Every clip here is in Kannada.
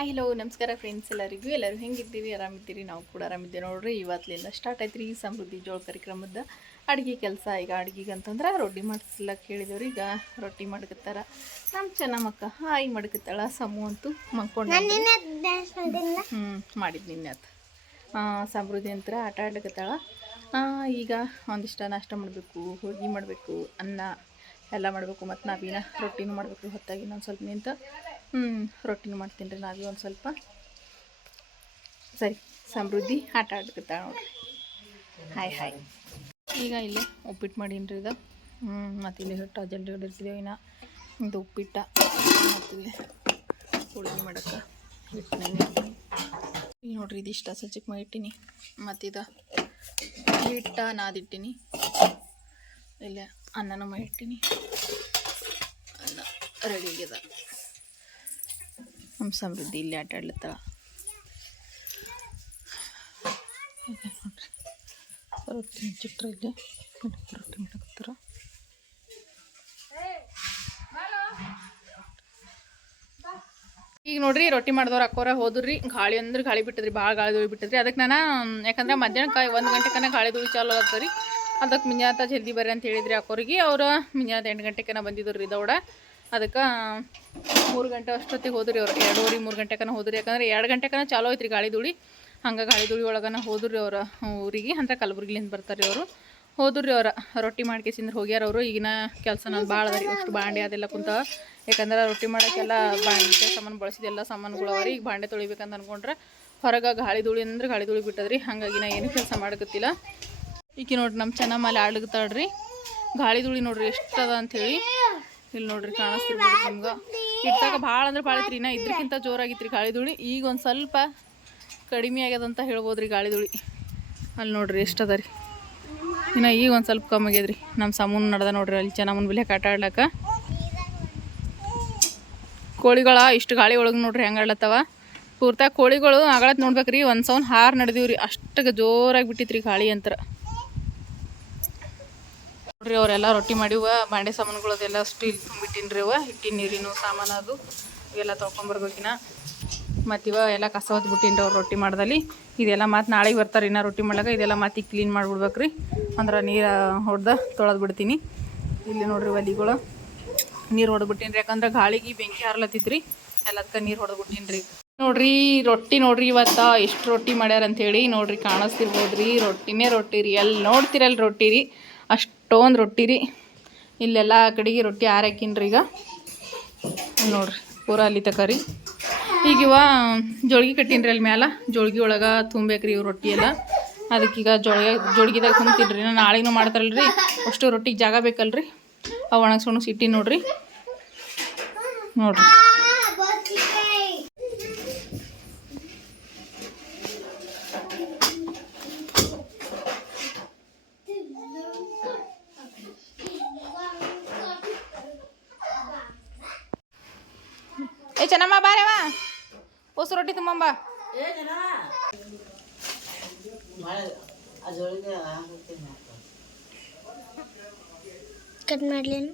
ಹಾಯ್ ಹಲೋ ನಮಸ್ಕಾರ ಫ್ರೆಂಡ್ಸ್ ಎಲ್ಲರಿಗೂ. ಎಲ್ಲರೂ ಹೆಂಗಿದ್ದೀವಿ ಆರಾಮಿದ್ದೀರಿ? ನಾವು ಕೂಡ ಆರಾಮಿದ್ದೀವಿ. ನೋಡ್ರಿ ಇವತ್ತಿನಿಂದ ಸ್ಟಾರ್ಟ್ ಆಯ್ತು ರೀ ಸಮೃದ್ಧಿ ಜೋಳ ಕಾರ್ಯಕ್ರಮದ ಅಡುಗೆ ಕೆಲಸ. ಈಗ ಅಡುಗೆಗೆ ಅಂತಂದ್ರೆ ರೊಟ್ಟಿ ಮಾಡಿಸ್ಲಕ್ಕೆ ಹೇಳಿದವ್ರು ಈಗ ರೊಟ್ಟಿ ಮಾಡ್ಕತ್ತಾರ. ನಮ್ಮ ಚೆನ್ನಮ್ಮಕ್ಕ. ಹಾಯ್ ಮಾಡ್ಕತ್ತಾಳ. ಸಮು ಅಂತೂ ಮಕ್ಕೊಂಡು ಹ್ಞೂ ಮಾಡಿದ್ದು ನಿನ್ನೆ ಆತ ಸಮೃದ್ಧಿ ಅಂತ ಆಟ ಆಡ್ಕತ್ತಾಳ ಆ, ಈಗ ಒಂದಿಷ್ಟ ನಾಷ್ಟ ಮಾಡಬೇಕು ಹೋಳಿಗೆ ಮಾಡಬೇಕು ಅನ್ನ ಎಲ್ಲ ಮಾಡಬೇಕು ಮತ್ತು ನಾವಿನ ರೊಟ್ಟಿನೂ ಮಾಡಬೇಕು ಹೊತ್ತಾಗಿ ನಾನು ಸ್ವಲ್ಪ ನಿಂತ ರೊಟ್ಟಿನೂ ಮಾಡ್ತೀನಿ ರೀ ನಾವೇ ಒಂದು ಸ್ವಲ್ಪ. ಸರಿ, ಸಮೃದ್ಧಿ ಆಟ ಆಡ್ಕತ್ತ ನೋಡ್ರಿ. Hi hi. ಈಗ ಇಲ್ಲೇ ಉಪ್ಪಿಟ್ಟು ಮಾಡೀನಿ ರೀ ಇದು. ಹ್ಞೂ ಮತ್ತು ಇಲ್ಲಿ ಹಿಟ್ಟು ಜಲ್ದಿ ಹಿಡಿರ್ತಿದ್ದೇವೆ ಇನ್ನು. ಇದು ಉಪ್ಪಿಟ್ಟು. ಮತ್ತು ಹೋಳಿಗೆ ಮಾಡಕ್ಕೆ ಹಿಟ್ಟು ಇಲ್ಲಿ ನೋಡ್ರಿ ಇದಿಷ್ಟ ಸಜ್ಜಕ್ಕೆ ಮಾಡಿಟ್ಟಿನಿ ಮತ್ತಿದ ಹಿಟ್ಟ ನಾದಿಟ್ಟಿನಿ ಇಲ್ಲೇ ಅನ್ನನೂ ಮಾಡಿಟ್ಟಿನಿ ಅನ್ನ ರೆಡಿ ಆಗ್ಯದ. ನಮ್ಮ ಸಮೃದ್ಧಿ ಇಲ್ಲಿ ಆಟ ಆಡ್ಲತ್ತಾಳ. ರೊಟ್ಟಿ ಚಿಟ್ರ ಇಲ್ಲಿ ರೊಟ್ಟಿ ಮಾಡಕತ್ತಾರ ಈಗ ನೋಡ್ರಿ, ರೊಟ್ಟಿ ಮಾಡಿದವ್ರು ಅಕ್ಕೋರ ಹೋದ್ರಿ, ಗಾಳಿ ಅಂದ್ರೆ ಗಾಳಿ ಬಿಟ್ಟದ್ರಿ, ಭಾಳ ಗಾಳಿ ಧೂಳಿ ಬಿಟ್ಟದ್ರಿ. ಅದಕ್ಕೆ ನಾನು ಯಾಕಂದ್ರೆ ಮಧ್ಯಾಹ್ನ ಒಂದು ಗಂಟೆ ಗಾಳಿ ಧೂಳಿ ಚಾಲು ಆಗ್ತದೆ ರೀ ಅದಕ್ಕೆ ಮಿಂಜಾತ ಜಲ್ದಿ ಬರ್ರಿ ಅಂತ ಹೇಳಿದ್ರಿ ಅಕ್ಕೋರಿಗೆ. ಅವ್ರು ಮಿಂಜಾತ ಎಂಟು ಗಂಟೆಕನ ಬಂದಿದ್ರು ರೀ ದೌಡ. ಅದಕ್ಕೆ ಮೂರು ಗಂಟೆ ಅಷ್ಟೊತ್ತಿಗೆ ಹೋದ್ರಿ ಅವ್ರು. ಎರಡೂವರೆ, ಮೂರು ಗಂಟೆಕನ ಹೋದ್ರಿ. ಯಾಕಂದ್ರೆ ಎರಡು ಗಂಟೆಕನ ಚಾಲೋ ಐತ್ರಿ ಗಾಳಿ ಧೂಳಿ. ಹಂಗೆ ಗಾಳಿ ಧೂಳಿ ಒಳಗನ ಹೋದ್ರಿ ಅವ್ರ ಊರಿಗೆ. ಅಂದ್ರೆ ಕಲಬುರ್ಗಿಲಿಂದ ಬರ್ತಾರೆ ಅವರು. ಹೋದ್ರಿ ಅವ್ರ. ರೊಟ್ಟಿ ಮಾಡ್ಕೇಸಿಂದ್ರೆ ಹೋಗ್ಯಾರ ಅವರು. ಈಗಿನ ಕೆಲಸ ನಾನು ಭಾಳ ಅದ ರೀ. ಅಷ್ಟು ಬಾಂಡೆ ಅದೆಲ್ಲ ಕುಂತ. ಯಾಕಂದ್ರೆ ರೊಟ್ಟಿ ಮಾಡೋಕ್ಕೆಲ್ಲ ಬಾಂಡೆ ಸಾಮಾನು ಬಳಸಿದೆಲ್ಲ ಸಾಮಾನುಗಳು ಅವ್ರಿ ಈಗ ಬಾಂಡೆ ತೊಳಿಬೇಕಂತ ಅನ್ಕೊಂಡ್ರೆ ಹೊರಗೆ ಗಾಳಿ ಧೂಳಿ ಅಂದ್ರೆ ಗಾಳಿ ಧೂಳಿ ಬಿಟ್ಟದ್ರಿ. ಹಂಗಾಗಿ ನಾ ಏನು ಕೆಲಸ ಮಾಡಕತ್ತಿಲ್ಲ. ಈಕಿ ನೋಡ್ರಿ ನಮ್ಮ ಚೆನ್ನಮ್ಮಲ್ಲಿ ಆಡ್ಲತ್ತಾಳ್ರಿ ಗಾಳಿ ಧೂಳಿ ನೋಡ್ರಿ ಎಷ್ಟದ ಅಂಥೇಳಿ ಇಲ್ಲಿ ನೋಡ್ರಿ ಕಾಣಿಸ್ತಿರ್ಬೋದು ನಿಮ್ಗೆ. ಭಾಳ ಅಂದ್ರೆ ಭಾಳ ಐತ್ರಿ ಇನ್ನ ಇದ್ರಕ್ಕಿಂತ ಜೋರಾಗಿತ್ತು ರೀ ಗಾಳಿ ಧೂಳಿ. ಈಗ ಒಂದು ಸ್ವಲ್ಪ ಕಡಿಮೆ ಆಗ್ಯದಂತ ಹೇಳ್ಬೋದ್ರಿ ಗಾಳಿ ಧೂಳಿ. ಅಲ್ಲಿ ನೋಡ್ರಿ ಎಷ್ಟು ಅದ ರೀ. ಇನ್ನು ಈಗ ಒಂದು ಸ್ವಲ್ಪ ಕಮ್ಮಿ ಆಗ್ಯದ್ರಿ. ನಮ್ಮ ಸಮೂನ್ ನಡ್ದ ನೋಡ್ರಿ ಅಲ್ಲಿ ಚೆನ್ನಮ್ಮನ ಬಿಲ್ಲೆ ಕಾಟ ಆಡ್ಲಕ್ಕ ಕೋಳಿಗಳ ಇಷ್ಟು ಗಾಳಿ ಒಳಗೆ ನೋಡ್ರಿ ಹೆಂಗೆ ಆಡ್ಲತ್ತವ ಪೂರ್ತಿ ಕೋಳಿಗಳು ಆಗಳತ್ ನೋಡ್ಬೇಕ್ರಿ. ಒಂದು ಸೌನ್ ಹಾರ್ ನಡೆದೀವ್ರಿ. ಅಷ್ಟಕ್ಕೆ ಜೋರಾಗಿ ಬಿಟ್ಟಿತ್ರಿ ಗಾಳಿ ಅಂತರ. ನೋಡ್ರಿ, ಅವರೆಲ್ಲ ರೊಟ್ಟಿ ಮಾಡಿವ, ಬಾಂಡೆ ಸಾಮಾನುಗಳು ಅದೆಲ್ಲ ಸ್ಟೀಲ್ ತುಂಬಿಟ್ಟಿನ್ರಿ ಅವ ಹಿಟ್ಟಿನ ನೀರಿನೂ ಸಾಮಾನು ಅದು, ಇವೆಲ್ಲ ತೊಳ್ಕೊಂಬರ್ಬೇಕಿನ ಮತ್ತಿವ ಎಲ್ಲ ಕಸ ಹೊತ್ತು ಬಿಟ್ಟಿನ್ರಿ ಅವ್ರು ರೊಟ್ಟಿ ಮಾಡ್ದಲ್ಲಿ. ಇದೆಲ್ಲ ಮತ್ತು ನಾಳೆಗೆ ಬರ್ತಾರೆ ಇನ್ನ ರೊಟ್ಟಿ ಮಾಡ್ಲಾಗ ಇದೆಲ್ಲ ಮತ್ತೆ ಕ್ಲೀನ್ ಮಾಡಿಬಿಡ್ಬೇಕ್ರಿ. ಅಂದ್ರೆ ನೀರು ಹೊಡೆದ ತೊಳೆದು ಬಿಡ್ತೀನಿ ಇಲ್ಲಿ ನೋಡ್ರಿ ಒಲಿಗಳು. ನೀರು ಹೊಡೆದ್ಬಿಟ್ಟಿನ್ರಿ ಯಾಕಂದ್ರೆ ಗಾಳಿಗೆ ಬೆಂಕಿ ಹಾರ್ಲತ್ತಿದ್ರಿ ಎಲ್ಲದಕ್ಕೆ ನೀರು ಹೊಡೆದ್ಬಿಟ್ಟಿನ್ರಿ ನೋಡ್ರಿ, ರೊಟ್ಟಿ ನೋಡ್ರಿ ಇವತ್ತ ಎಷ್ಟು ರೊಟ್ಟಿ ಮಾಡ್ಯಾರ ಅಂತೇಳಿ ನೋಡ್ರಿ, ಕಾಣಿಸ್ತಿರ್ಬೋದ್ರಿ. ರೊಟ್ಟಿನೇ ರೊಟ್ಟಿ ರೀ. ಎಲ್ಲಿ ನೋಡ್ತಿರಲ್ಲ ರೊಟ್ಟಿ ರೀ. ಅಷ್ಟೊಂದು ರೊಟ್ಟಿ ರೀ. ಇಲ್ಲೆಲ್ಲ ಕಡೆಗೆ ರೊಟ್ಟಿ ಆರಾಕಿನ್ರಿ ಈಗ. ನೋಡ್ರಿ, ಪೂರ ಅಲ್ಲಿ ತಕ ರೀ. ಈಗ ಇವ ಜೋಳ್ಗಿ ಕಟ್ಟಿನ್ರಿ ಅಲ್ಲಿ ಮ್ಯಾಲ. ಜೋಳ್ಗೆ ಒಳಗೆ ತುಂಬೇಕ್ರಿ ಇವು ರೊಟ್ಟಿ ಎಲ್ಲ. ಅದಕ್ಕೀಗ ಜೋಳ ಜೋಳ್ಗಿದಾಗ ತುಂಬ್ತಿನ್ರಿ ನಾನು ನಾಳೆನೂ ಮಾಡ್ತಾರಲ್ರಿ. ಅಷ್ಟು ರೊಟ್ಟಿಗೆ ಜಾಗ ಬೇಕಲ್ರಿ. ಅವು ಒಣಗ್ಸ್ಕೊಂಡು ಸಿಟ್ಟಿ ನೋಡ್ರಿ. ನೋಡ್ರಿ. ಚೆನ್ನಮ್ಮ ಬಾರವ ಹೊಸ ರೊಟ್ಟಿ ತುಂಬಂಬ ಕಟ್ ಮಾಡ್ಲೇನು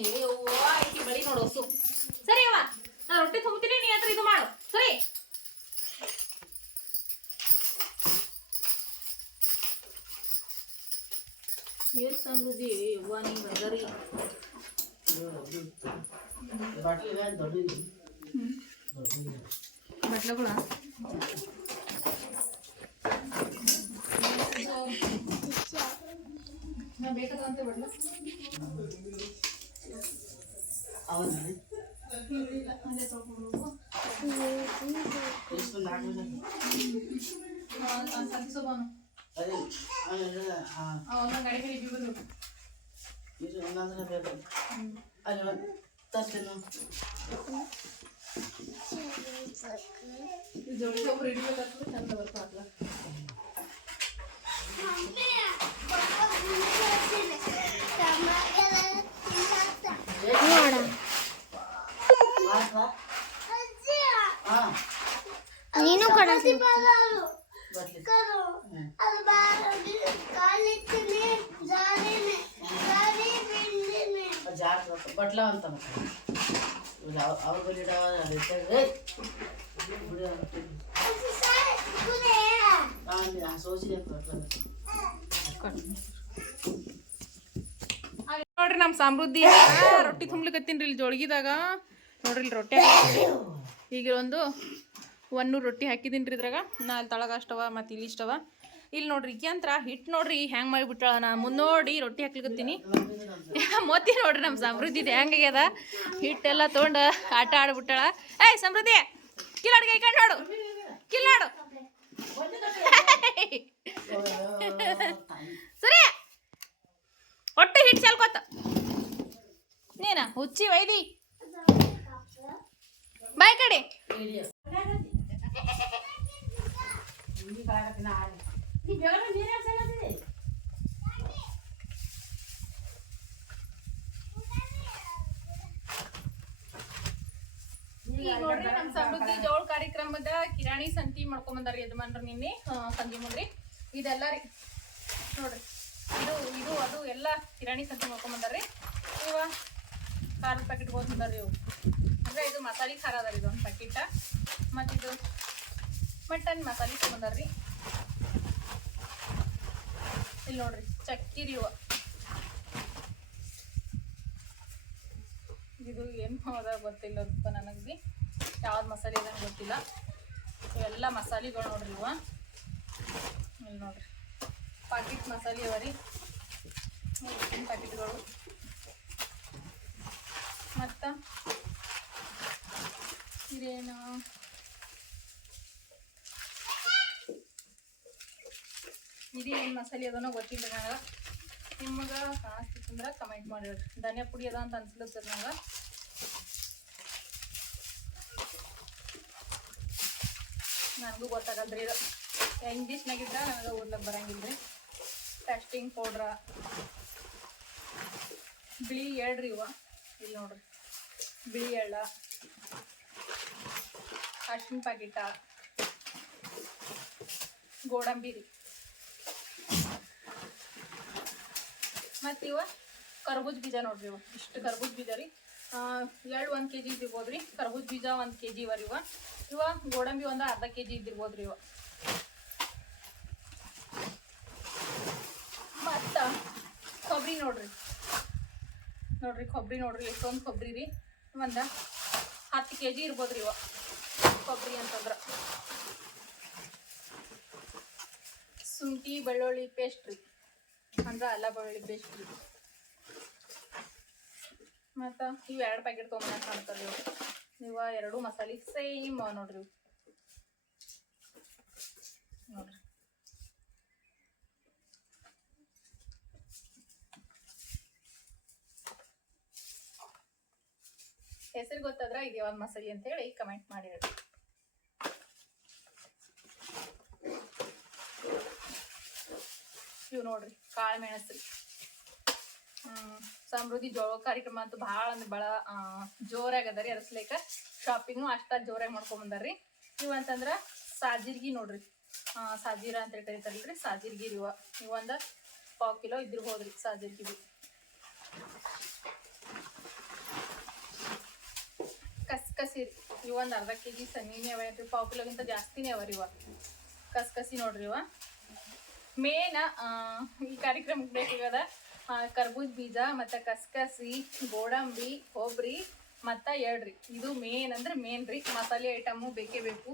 ಏ ಅವ್ವ, ಈಕಿ ಬಳಿ ನೋಡು ಹೊಸು. ಸರಿ ಅವ್ವ ನಾ ರೊಟ್ಟಿ ತುಂಬ್ತೀನಿ ನೀ ಹತ್ರ ಇದು ಮಾಡು ಸರಿ ಏನ್ ಸಮೃದ್ಧಿ ಅವ್ವ ನಿಂಗೆ ಅದರಿ ಬಟ್ಲಗಳ? ನಾ ಬೇಕಾದಂತ ಬಟ್ಲ ಅಲ್ಲೇ ತಗೊಂಡು ಹೋಗು ಸಂತಿಸೋಬಾನು ಅವನ ಗಾಡಿ ಮೇಲೆ ಇಬ್ಬರು ಬಂದ್ರು ಇದು ಇನ್ನೊಂದ್ರೆ ಬೇಕು ಅಲ್ಲಿ ಒಂದು ತರ್ತೀನಿ ಜೋಡಿ ಒಬ್ರು ಹಿಡಿಬೇಕಾಗ್ತದೆ ಚಂದ ಬರ್ತಾವಲ್ಲ ಹಾಂ ನೀನು ಕಡ ಬರ್ಲಿ ಬಟ್ಲ ಅಂತ ನೋಡ್ರಿ ನಮ್ಮ ಸಮೃದ್ಧಿ. ರೊಟ್ಟಿ ತುಂಬ್ಲಿಕತ್ತೀನಿ ಇಲ್ಲಿ ಜೋಳಗಿದಾಗ. ನೋಡ್ರಿ ಇಲ್ಲಿ ರೊಟ್ಟಿ ಈಗ ಒಂದು ಒನ್ನೂರು ರೊಟ್ಟಿ ಹಾಕಿದ್ದೀನಿ ರೀ ಇದ್ರಾಗ. ನಾ ಅಲ್ಲಿ ತಳಗ ಅಷ್ಟವ, ಮತ್ತು ಇಲ್ಲಿ ಇಷ್ಟವ. ಇಲ್ಲಿ ನೋಡ್ರಿ ಯಂತ್ರ ಹಿಟ್ಟು ನೋಡ್ರಿ ಹೆಂಗೆ ಮಾಡಿಬಿಟ್ಟಾಳ ನಾ ಮುನ್ನೋಡಿ ರೊಟ್ಟಿ ಹಾಕ್ಲಿಕತ್ತೀನಿ. ಮೋತಿ ನೋಡ್ರಿ ನಮ್ಮ ಸಮೃದ್ಧಿ ಇದೆ ಹೆಂಗಾಗ್ಯದ ಹಿಟ್ಟೆಲ್ಲ ತೊಗೊಂಡು ಆಟ ಆಡ್ಬಿಟ್ಟಾಳ. ಏಯ್ ಸಮೃದ್ಧಿ ಕಿಲಾಡ್ ಕೈ ಕಂಡು ನೋಡು. ಕಿಲಾಡು ಸರಿ. ಒಟ್ಟು ಹಿಟ್ಟು ಚಲ್ಕೋತ ನೀನ ಹುಚ್ಚಿ ವೈದಿ. ಬಾಯ್ ಕಡೆ. ನೋಡ್ರಿ ನಮ್ಮ ಸಮೃದ್ಧಿ ಜೋಳ ಕಾರ್ಯಕ್ರಮದ ಕಿರಾಣಿ ಸಂತಿ ಮಾಡ್ಕೊಂಬಂದಾರಿ ಯಜಮಾನ್ರು ನಿನ್ನೆ ಸಂಜೆ ಮುಂದ್ರಿ. ಇದೆಲ್ಲ ರೀ. ನೋಡ್ರಿ. ಇದು ಇದು, ಅದು ಎಲ್ಲ ಕಿರಾಣಿ ಸಂತಿ ಮಾಡ್ಕೊಂಬಂದಾರಿ ಇವ ಖಾರದ ಪ್ಯಾಕೆಟ್ ಹೋಗ್ತದಾರಿ ಇವು ಅಂದ್ರೆ ಇದು ಮಸಾಲೆ ಖಾರ ಅದ ಇದು ಒಂದು ಪ್ಯಾಕೆಟ ಮತ್ತು ಇದು ಮಟನ್ ಮಸಾಲೆ ತೊಗೊಂಡಾರ್ರಿ ಇಲ್ಲಿ ನೋಡ್ರಿ, ಚಕ್ಕಿರಿ ಹೂವ ಇದು ಏನು ಅದ ಗೊತ್ತಿಲ್ಲಪ್ಪ ನನಗೆ ಬಿ. ಯಾವ್ದು ಮಸಾಲೆ ಅದ ಗೊತ್ತಿಲ್ಲ. ಎಲ್ಲ ಮಸಾಲೆಗಳು ನೋಡ್ರಿ ಇವ. ಇಲ್ಲಿ ನೋಡ್ರಿ ಪಾಕಿಟ್ ಮಸಾಲೆ ಅವ ರೀ. ಪ್ಯಾಕೆಟ್ಗಳು ಮತ್ತು ಇದೇನು ಇದೇನು ಮಸಾಲೆ ಅದನೋ ಗೊತ್ತಿಲ್ಲ ನಂಗೆ ನಿಮಗೆ ಕಾಣಿಸ್ತಿತ್ತಂದ್ರೆ ಕಮೆಂಟ್ ಮಾಡಿರಿ. ಧನಿಯಾ ಪುಡಿ ಅದ ಅಂತ ಅನ್ಸ್ಲತ್ತದ ನಂಗೆ ನನಗೂ ಗೊತ್ತಾಗಲ್ರಿ ಇದು. ಇಂಗ್ಲೀಷ್ನಾಗಿದ್ರೆ ನನಗೆ ಓದ್ಲಕ್ಕೆ ಬರಂಗಿಲ್ಲ ರೀ ಟೆಸ್ಟಿಂಗ್ ಪೌಡ್ರ ಬಿಳಿ ಎಳ್ಳ್ರಿ ಇವ. ಇಲ್ಲಿ ನೋಡ್ರಿ. ಬಿಳಿ ಎಳ್ಳ. ಅರ್ಶಿನ ಪ್ಯಾಕೆಟ ಗೋಡಂಬಿ. ರೀ ಮತ್ತು ಇವ ಕರ್ಬೂಜ ಬೀಜ ನೋಡ್ರಿ ಇವ. ಇಷ್ಟು ಕರ್ಬೂಜ ಬೀಜ ರೀ. ಎಳ್ಳು ಒಂದು ಕೆ ಜಿ ಇದ್ದಿರ್ಬೋದು ರೀ. ಕರ್ಬೂಜ ಬೀಜ ಒಂದು ಕೆ ಜಿ ಇವ ಇವ. ಇವ ಗೋಡಂಬಿ ಒಂದು ಅರ್ಧ ಕೆ ಜಿ ಇದ್ದಿರ್ಬೋದು ರೀ ಇವ. ಮತ್ತು ಕೊಬ್ಬರಿ ನೋಡ್ರಿ. ನೋಡ್ರಿ ಕೊಬ್ಬರಿ ನೋಡ್ರಿ. ಎಷ್ಟೊಂದು ಕೊಬ್ಬರಿ ರೀ. ಒಂದು ಹತ್ತು ಕೆ ಜಿ ಇರ್ಬೋದು ರೀ ಇವ. ಕೊಬ್ಬರಿ ಅಂತಂದ್ರೆ. ಶುಂಠಿ, ಬೆಳ್ಳುಳ್ಳಿ ಪೇಸ್ಟ್ ರೀ. ಅಂದ್ರೆ ಅಲ್ಲ ಬೆಳ್ಳುಳ್ಳಿ ಪೇಸ್ಟ್ ರೀ. ಮತ್ತು ಇವು ಎರಡು ಪ್ಯಾಕೆಟ್ ತೊಗೊಂಬಂದು ಮಾಡ್ತಾರೆ ನೀವು ಎರಡು ಮಸಾಲೆ ಸೇಮ್ ನೋಡ್ರಿ ನೋಡ್ರಿ. ಹೆಸರು ಗೊತ್ತಾದ್ರೆ ಇದು ಯಾವ ಮಸಾಲೆ ಅಂತೇಳಿ ಕಮೆಂಟ್ ಮಾಡಿ ಹೇಳಿ ಇವು ನೋಡ್ರಿ, ಕಾಳು ಮೆಣಸು ಸಮೃದ್ಧಿ ಜೋಳ ಕಾರ್ಯಕ್ರಮ ಅಂತೂ ಭಾಳ ಅಂದ್ರೆ ಭಾಳ ಜೋರಾಗಿ ಅದ ರೀ ಅರಸ್ಲೇಕ. ಶಾಪಿಂಗು ಅಷ್ಟ ಜೋರಾಗಿ ಮಾಡ್ಕೊಂಡ್ ಬಂದಾರ್ರಿ. ಇವು ಅಂತಂದ್ರೆ ಸಾಜಿರ್ಗಿ ನೋಡ್ರಿ. ಸಾಜೀರ ಅಂತ ಹೇಳಿ ಕರಿತಾರಲ್ರಿ, ಸಾಜಿರ್ಗಿ ಇವ. ಇವಂದ ಪಾವ್ ಕಿಲೋ ಇದ್ದಿರ್ಬೋದ್ರಿ ಸಾಜಿರ್ಗಿ ಬಿ. ಕಸ್ಕಸಿ ರೀ ಇವೊಂದು ಅರ್ಧ ಕೆ ಜಿ ಸಣ್ಣನೇ ಅವ ರೀ ಪಾವು ಕಿಲೋಗಿಂತ ಜಾಸ್ತಿನೇ ಅವ ರೀ ಇವ. ಕಸ್ಕಸಿ ನೋಡ್ರಿ ಇವ. ಮೇನ್ ಈ ಕಾರ್ಯಕ್ರಮಕ್ಕೆ ಬೇಕಾಗದ ಕರ್ಬೂಜ್ ಬೀಜ, ಮತ್ತು ಕಸ್ಕಸಿ, ಗೋಡಂಬಿ ಕೊಬ್ಬರಿ ಮತ್ತು ಎರಡ್ರಿ. ಇದು ಮೇನ್ ಅಂದ್ರೆ ಮೇನ್ ರೀ. ಮಸಾಲೆ ಐಟಮು ಬೇಕೇ ಬೇಕು.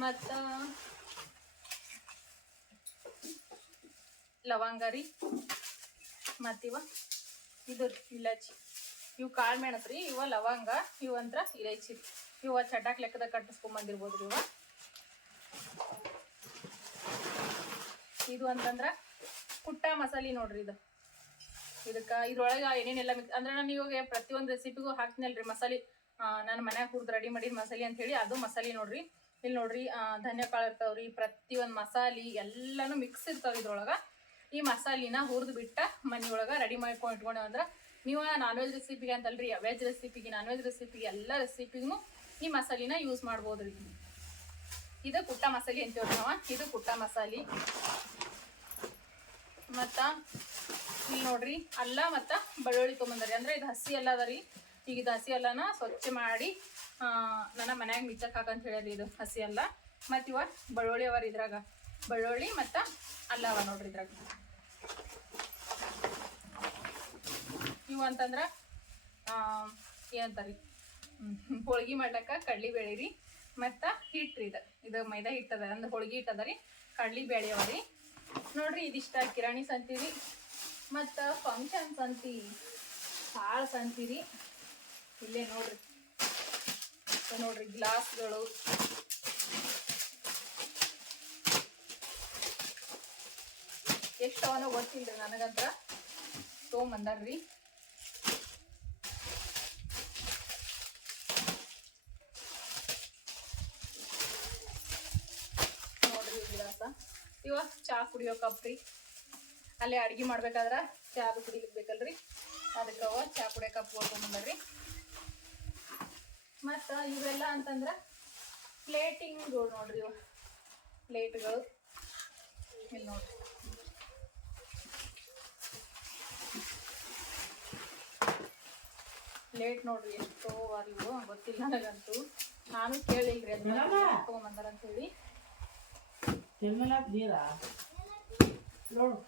ಮತ್ತು ಲವಂಗ ರೀ. ಮತ್ತಿವ ಇದು ಇಲಾಚಿ. ಇವು ಕಾಳು ಮೆಣಸು ರೀ, ಇವ ಲವಂಗ, ಇವಂತ್ರ ಇಲೈಚಿ ರೀ. ಇವ ಚಟಾಕ್ ಲೆಕ್ಕದಾಗ ಕಟ್ಟಿಸ್ಕೊಂಬಂದಿರ್ಬೋದು ರೀ ಇವ. ಇದು ಅಂತಂದ್ರ ಕುಟ್ಟ ಮಸಾಲೆ ನೋಡ್ರಿ ಇದು. ಇದಕ್ಕೆ ಇದ್ರೊಳಗೆ ಏನೇನೆಲ್ಲ ಮಿಕ್ಸ್ ಅಂದ್ರೆ ನಾನು ಇವಾಗ ಪ್ರತಿಯೊಂದು ರೆಸಿಪಿಗೂ ಹಾಕ್ತೀನಲ್ರಿ ಮಸಾಲೆ. ನಾನು ಮನ್ಯಾಗ ಕುಡ್ದು ರೆಡಿ ಮಾಡಿದ ಮಸಾಲೆ ಅಂತ ಹೇಳಿ ಅದು ಮಸಾಲೆ ನೋಡ್ರಿ. ಇಲ್ಲಿ ನೋಡ್ರಿ ಧನ್ಯ ಕಾಳು ಇರ್ತಾವ್ರಿ, ಪ್ರತಿಯೊಂದು ಮಸಾಲೆ ಎಲ್ಲಾನು ಮಿಕ್ಸ್ ಇರ್ತಾವ ಇದ್ರೊಳಗೆ. ಈ ಮಸಾಲಿನ ಹುರಿದು ಬಿಟ್ಟ ಮನೆಯೊಳಗೆ ರೆಡಿ ಮಾಡ್ಕೊಂಡು ಇಟ್ಕೊಂಡೆ ಅಂದ್ರೆ ನೀವು ನಾನ್ ವೆಜ್ ರೆಸಿಪಿಗೆ ಅಂತಲ್ರಿ ವೆಜ್ ರೆಸಿಪಿಗೆ ನಾನ್ ವೆಜ್ ರೆಸಿಪಿಗೆ ಎಲ್ಲ ರೆಸಿಪಿಗೂ ಈ ಮಸಾಲಿನ ಯೂಸ್ ಮಾಡ್ಬೋದ್ರಿ. ಇದು ಕುಟ್ಟ ಮಸಾಲೆ ಅಂತೀವ್ರಿ ನಾವು ಇದು ಕುಟ್ಟ ಮಸಾಲೆ. ಮತ್ತು ಇಲ್ಲಿ ನೋಡ್ರಿ, ಅಲ್ಲ ಮತ್ತು ಬೆಳ್ಳುಳ್ಳಿ ತೊಗೊಂಬಂದ್ರಿ. ಅಂದ್ರೆ ಇದು ಹಸಿ ಅಲ್ಲ ಅದ ರೀ. ಈಗ ಇದು ಹಸಿ ಅಲ್ಲನ ಸ್ವಚ್ಛ ಮಾಡಿ ನನ್ನ ಮನ್ಯಾಗ ಮಿಚ್ಚಕ್ಕೆ ಹಾಕಂತ ಹೇಳ್ಯಾರಿ ಇದು ಹಸಿ ಅಲ್ಲ. ಮತ್ತು ಇವ ಬೆಳ್ಳುಳ್ಳಿ ಅವ ರೀ ಇದ್ರಾಗ. ಬೆಳ್ಳುಳ್ಳಿ ಮತ್ತು ಅಲ್ಲ ಅವ ನೋಡ್ರಿ ಇದ್ರಾಗ. ಇವು ಅಂತಂದ್ರೆ ಏನಂತಾರಿ? ಹೋಳ್ಗಿ ಮಾಡ್ಲಕ್ಕ ಕಡ್ಲಿ ಬೇಳೆ ಮತ್ತ ಹಿಟ್ಟು ಇದು. ಇದು ಮೈದಾ ಹಿಟ್ಟದ ಅಂದ್ರೆ ಹೋಳಿಗೆ ಹಿಟ್ಟು ಅದ ರೀ, ಕಡ್ಲಿ ಬೇಳೆ ಅವ ರೀ. ನೋಡ್ರಿ ಇದಿಷ್ಟ ಕಿರಾಣಿ ಸಂತೀರಿ ರೀ, ಮತ್ತು ಫಂಕ್ಷನ್ ಸಂತಿ ಭಾಳ ಸಂತೀರಿ ರೀ. ಇಲ್ಲೇ ನೋಡ್ರಿ. ನೋಡ್ರಿ ಗ್ಲಾಸ್ಗಳು. ಎಷ್ಟು ಅವನೋ ಗೊತ್ತಿಲ್ರಿ ನನಗಂತ್ರ. ತೊಗೊಂಬಂದಾರ್ರಿ ನೋಡ್ರಿ ಗ್ಲಾಸ ಇವ ಚಾ ಕುಡಿಯೋ ಕಪ್ ರೀ. ಅಲ್ಲೇ ಅಡ್ಗೆ ಮಾಡ್ಬೇಕಾದ್ರ ಚಾ ಕುಡಿಲಿಕ್ಕೆ ಬೇಕಲ್ರಿ. ಅದಕ್ಕೆ ಅವ ಚಾ ಕುಡಿಯೋ ಕಪ್ ಕೊಡ್ಕೊಂಬಂದ್ರಿ ಮತ್ತು ಇವೆಲ್ಲ ಅಂತಂದ್ರೆ ಪ್ಲೇಟಿಂಗ್ಗಳು ನೋಡ್ರಿ ಇವ ಪ್ಲೇಟ್ಗಳು ಇಲ್ಲಿ ನೋಡ್ರಿ. ಪ್ಲೇಟ್ ನೋಡ್ರಿ ಎಷ್ಟೋ ಅರಿವು ಗೊತ್ತಿಲ್ಲ ನನಗಂತೂ. ನಾನು ಕೇಳಿಲ್ರಿ ಅದನ್ನ ತೊಗೊಂಬಂದಾರ ಅಂತೇಳಿ ತಿಮ್ಮಲ ನೀರ ನೋಡು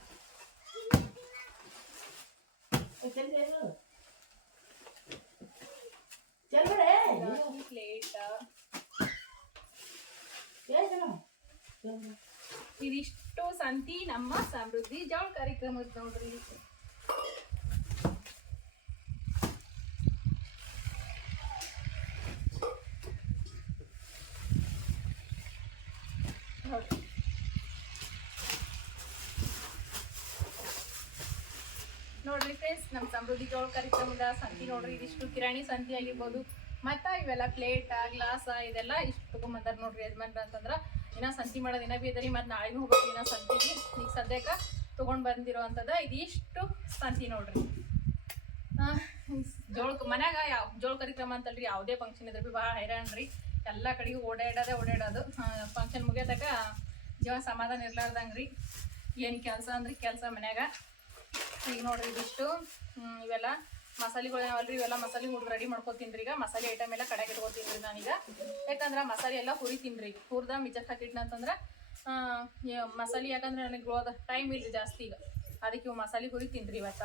ಇದಿಷ್ಟು ಸಂತಿ ನಮ್ಮ ಸಮೃದ್ಧಿ ಜವಳ ಕಾರ್ಯಕ್ರಮದ ನೋಡ್ರಿ ನೋಡ್ರಿ ಫ್ರೆಂಡ್ಸ್ ನಮ್ಮ ಜೋಳ ಕಾರ್ಯಕ್ರಮದ ಸಂತಿ ನೋಡ್ರಿ, ಇದಿಷ್ಟು ಕಿರಾಣಿ ಸಂತಿ ಆಗಿರ್ಬೋದು, ಮತ್ತ ಇವೆಲ್ಲ ಪ್ಲೇಟ್ ಗ್ಲಾಸ್ ಇದೆಲ್ಲ ಇಷ್ಟು ತಗೊಂಬಂದಾರ ನೋಡ್ರಿ ಯಜಮಾನ್ರ ಅಂತಂದ್ರ. ಇನ್ನ ಸಂತಿ ಮಾಡೋದು ದಿನ ಬಿ ಅದರಿ ಮತ್ತೆ ನಾಳೆನೂ ಹೋಗ್ಬೇಕು ಇನ್ನ ಸಂತಿಗೆ ಈಗ ಸದ್ಯಕ್ಕೆ ತಗೊಂಡ್ ಬಂದಿರೋ ಇದಿಷ್ಟು ಸಂತಿ ನೋಡ್ರಿ. ಜೋಳಕ್ಕೆ ಜೋಳ ಮನ್ಯಾಗ ಯಾವ, ಜೋಳ ಕಾರ್ಯಕ್ರಮ ಅಂತಲ್ರಿ ಯಾವುದೇ ಫಂಕ್ಷನ್ ಇದ್ರೆ ಬಿ ಭಾಳ ಹೈರಾಣ ರೀ ಎಲ್ಲ ಕಡೆಗೂ ಓಡಾಡೋದೇ ಓಡಾಡೋದು. ಫಂಕ್ಷನ್ ಮುಗಿಯೋದಾಗ ಜೀವ ಸಮಾಧಾನ ಇರ್ಲಾರ್ದಂಗೆ ರೀ ಏನು ಕೆಲಸ ಅಂದ್ರೆ ಕೆಲಸ ಮನ್ಯಾಗ. ಈಗ ನೋಡ್ರಿ ಇದಿಷ್ಟು. ಇವೆಲ್ಲ ಮಸಾಲೆಗಳು ಅಲ್ರಿ ಇವೆಲ್ಲ ಮಸಾಲೆ ಹುರಿದು ರೆಡಿ ಮಾಡ್ಕೊತೀನಿ ಈಗ. ಮಸಾಲೆ ಐಟಮ್ ಎಲ್ಲ ಕಡೆಗೆ ಇಟ್ಕೊತೀನಿ ರೀ ನಾನೀಗ. ಯಾಕಂದ್ರೆ ಮಸಾಲೆ ಎಲ್ಲ ಹುರಿತೀನಿ ರೀ ಹುರಿದ ಮಿಚಕ್ ಹಾಕಿಟ್ನ ಅಂತಂದ್ರೆ ಯ- ಮಸಾಲೆ ಯಾಕಂದ್ರೆ ನನಗೆ ಟೈಮ್ ಇಲ್ರಿ ಜಾಸ್ತಿ ಈಗ. ಅದಕ್ಕೆ ಇವು ಮಸಾಲೆ ಹುರಿತೀನಿ ರೀ ಇವತ್ತ